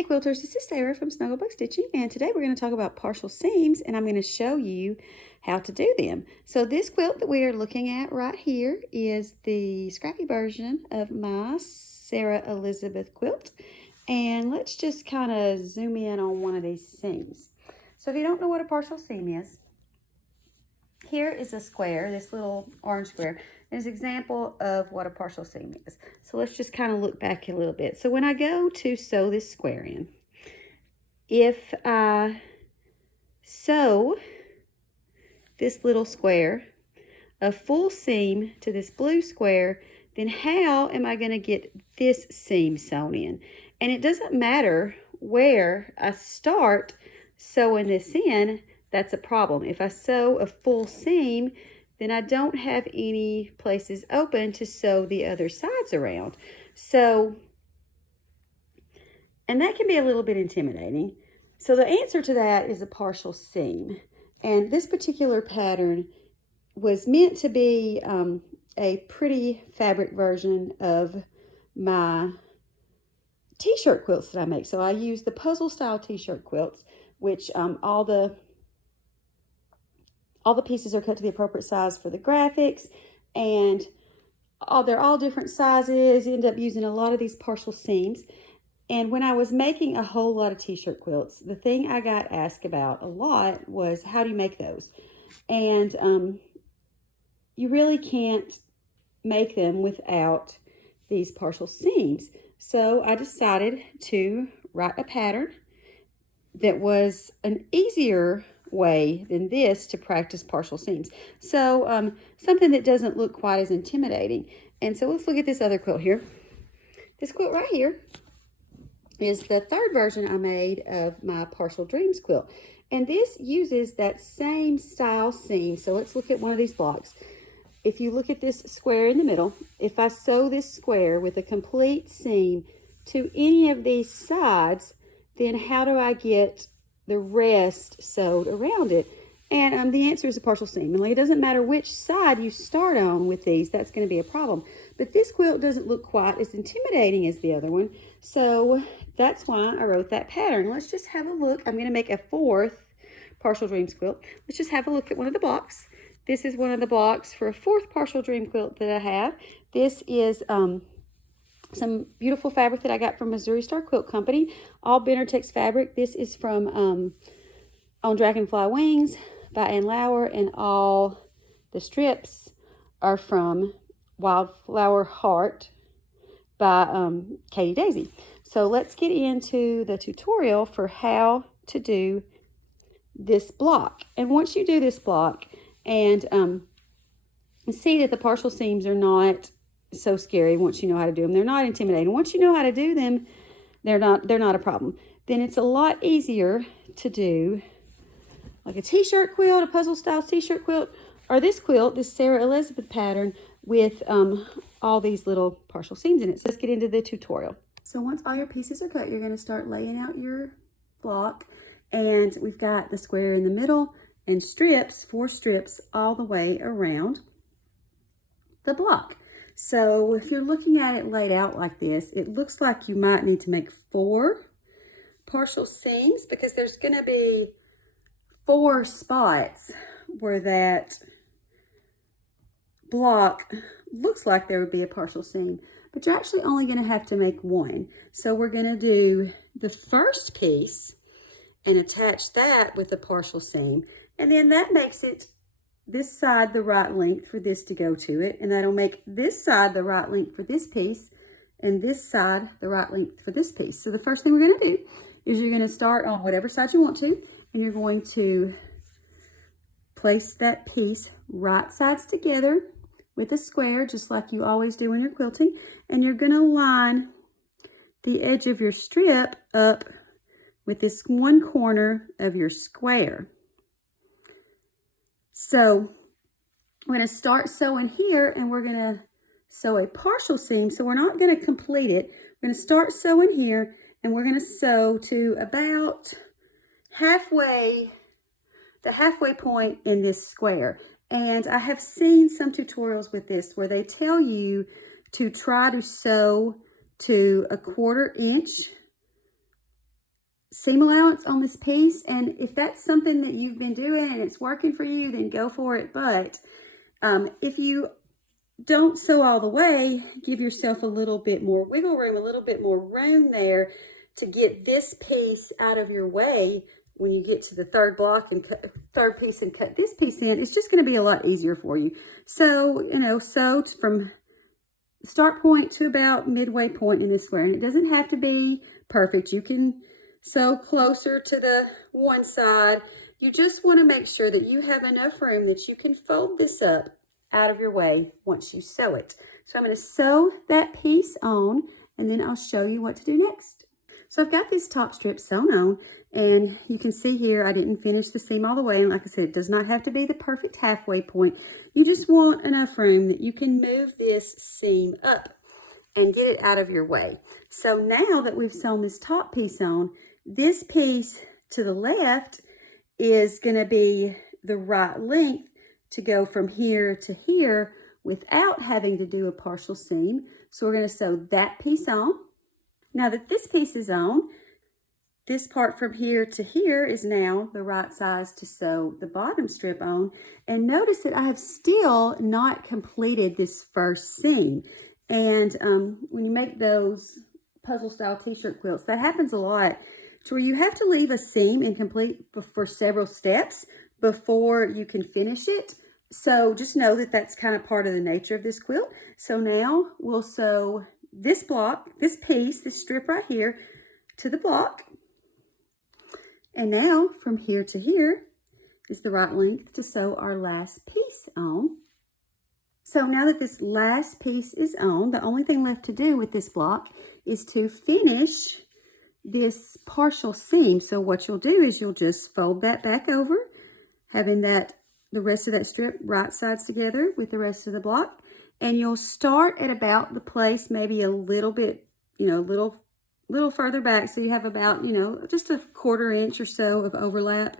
Hey quilters, this is Sarah from Snugglebug Stitching, and today we're going to talk about partial seams, and I'm going to show you how to do them. So this quilt that we are looking at right here is the scrappy version of my Sarah Elizabeth quilt, and let's just kind of zoom in on one of these seams. So if you don't know what a partial seam is, here is a square, this little orange square. Is an example of what a partial seam is. So let's just kind of look back a little bit. So when I go to sew this square in, if I sew this little square a full seam to this blue square, then how am I going to get this seam sewn in? And it doesn't matter where I start sewing this in, that's a problem. If I sew a full seam, then I don't have any places open to sew the other sides around. So, and that can be a little bit intimidating. So the answer to that is a partial seam. And this particular pattern was meant to be a pretty fabric version of my t-shirt quilts that I make. So I use the puzzle style t-shirt quilts, which all the pieces are cut to the appropriate size for the graphics, and they're all different sizes. You end up using a lot of these partial seams. And when I was making a whole lot of t-shirt quilts, the thing I got asked about a lot was, how do you make those? And you really can't make them without these partial seams. So I decided to write a pattern that was an easier way than this to practice partial seams. So something that doesn't look quite as intimidating. And so let's look at this other quilt here. This quilt right here is the third version I made of my Partial Dreams quilt. And this uses that same style seam. So let's look at one of these blocks. If you look at this square in the middle, if I sew this square with a complete seam to any of these sides, then how do I get the rest sewed around it? And the answer is a partial seam. And like, it doesn't matter which side you start on with these, that's going to be a problem. But this quilt doesn't look quite as intimidating as the other one. So that's why I wrote that pattern. Let's just have a look. I'm going to make a fourth Partial Dreams quilt. Let's just have a look at one of the blocks. This is one of the blocks for a fourth Partial Dream quilt that I have. This is some beautiful fabric that I got from Missouri Star Quilt Company. All Benartex fabric. This is from On Dragonfly Wings by Ann Lauer, and all the strips are from Wildflower Heart by Katie Daisy. So let's get into the tutorial for how to do this block. And once you do this block and see that the partial seams are not so scary once you know how to do them. They're not intimidating. Once you know how to do them, they're not a problem. Then it's a lot easier to do like a t-shirt quilt, a puzzle style t-shirt quilt, or this quilt, this Sarah Elizabeth pattern with all these little partial seams in it. So let's get into the tutorial. So once all your pieces are cut, you're going to start laying out your block, and we've got the square in the middle and strips, 4 strips all the way around the block. So if you're looking at it laid out like this, it looks like you might need to make 4 partial seams, because there's going to be 4 spots where that block looks like there would be a partial seam, but you're actually only going to have to make 1. So we're going to do the first piece and attach that with a partial seam, and then that makes it this side the right length for this to go to it, and that'll make this side the right length for this piece, and this side the right length for this piece. So the first thing we're going to do is you're going to start on whatever side you want to, and you're going to place that piece right sides together with a square, just like you always do when you're quilting, and you're going to line the edge of your strip up with this one corner of your square. So we're going to start sewing here, and we're going to sew a partial seam. So we're not going to complete it. We're going to start sewing here, and we're going to sew to about the halfway point in this square. And I have seen some tutorials with this where they tell you to try to sew to a 1/4 inch seam allowance on this piece. And if that's something that you've been doing and it's working for you, then go for it. But if you don't sew all the way, give yourself a little bit more wiggle room, a little bit more room there to get this piece out of your way. When you get to the third block and third piece and cut this piece in, it's just going to be a lot easier for you. So, you know, sew from start point to about midway point in this square. And it doesn't have to be perfect. You can sew closer to the one side. You just want to make sure that you have enough room that you can fold this up out of your way once you sew it. So I'm going to sew that piece on, and then I'll show you what to do next. So I've got this top strip sewn on, and you can see here I didn't finish the seam all the way. And like I said, it does not have to be the perfect halfway point. You just want enough room that you can move this seam up and get it out of your way. So now that we've sewn this top piece on, this piece to the left is going to be the right length to go from here to here without having to do a partial seam. So we're going to sew that piece on. Now that this piece is on, this part from here to here is now the right size to sew the bottom strip on. And notice that I have still not completed this first seam. And when you make those puzzle style t-shirt quilts, that happens a lot, to where you have to leave a seam incomplete for several steps before you can finish it. So just know that that's kind of part of the nature of this quilt. So now we'll sew this block, this piece, this strip right here to the block. And now from here to here is the right length to sew our last piece on. So now that this last piece is on, the only thing left to do with this block is to finish this partial seam. So what you'll do is you'll just fold that back over, having that the rest of that strip right sides together with the rest of the block. And you'll start at about the place, maybe a little bit, you know, little further back. So you have about, you know, just a 1/4 inch or so of overlap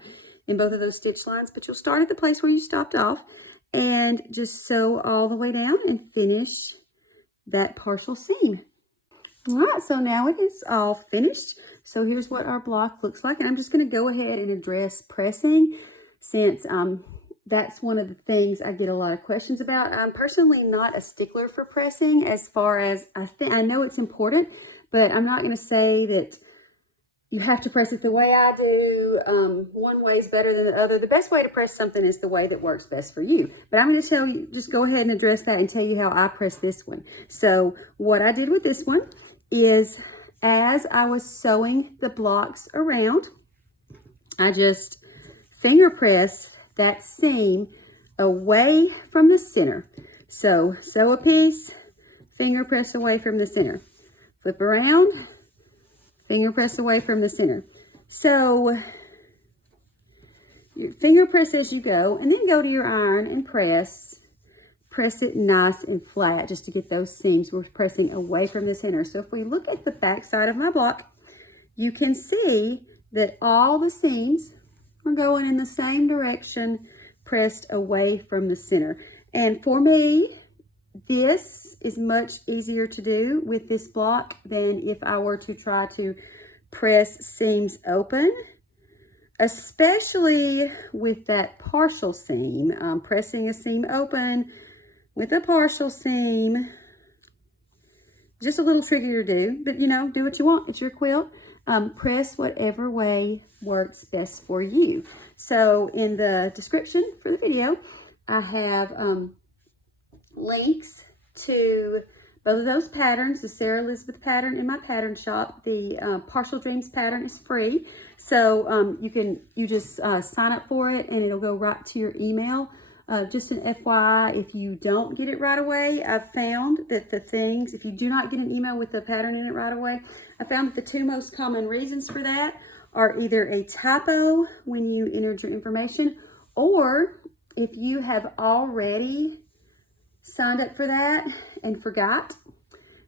in both of those stitch lines. But you'll start at the place where you stopped off and just sew all the way down and finish that partial seam. All right, so now it is all finished. So here's what our block looks like. And I'm just going to go ahead and address pressing, since that's one of the things I get a lot of questions about. I'm personally not a stickler for pressing, as far as I know it's important, but I'm not going to say that you have to press it the way I do. One way is better than the other. The best way to press something is the way that works best for you. But I'm going to tell you, just go ahead and address that and tell you how I press this one. So what I did with this one is, as I was sewing the blocks around, I just finger press that seam away from the center. So sew a piece, finger press away from the center. Flip around, finger press away from the center. So you finger press as you go, and then go to your iron and press it nice and flat just to get those seams. We're pressing away from the center. So if we look at the back side of my block, you can see that all the seams are going in the same direction, pressed away from the center. And for me, this is much easier to do with this block than if I were to try to press seams open, especially with that partial seam. Pressing a seam open with a partial seam, just a little trickier to do, but you know, do what you want. It's your quilt. Press whatever way works best for you. So in the description for the video, I have links to both of those patterns, the Sarah Elizabeth pattern in my pattern shop. The Partial Dreams pattern is free. So you just sign up for it and it'll go right to your email. Just an FYI, if you don't get it right away, I've found that if you do not get an email with the pattern in it right away, I found that the 2 most common reasons for that are either a typo when you entered your information, or if you have already signed up for that and forgot,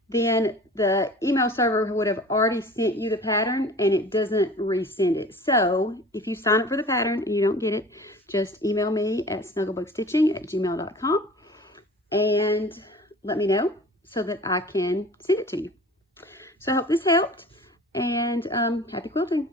then the email server would have already sent you the pattern and it doesn't resend it. So if you sign up for the pattern and you don't get it, just email me at snugglebugstitching@gmail.com and let me know so that I can send it to you. So I hope this helped, and happy quilting.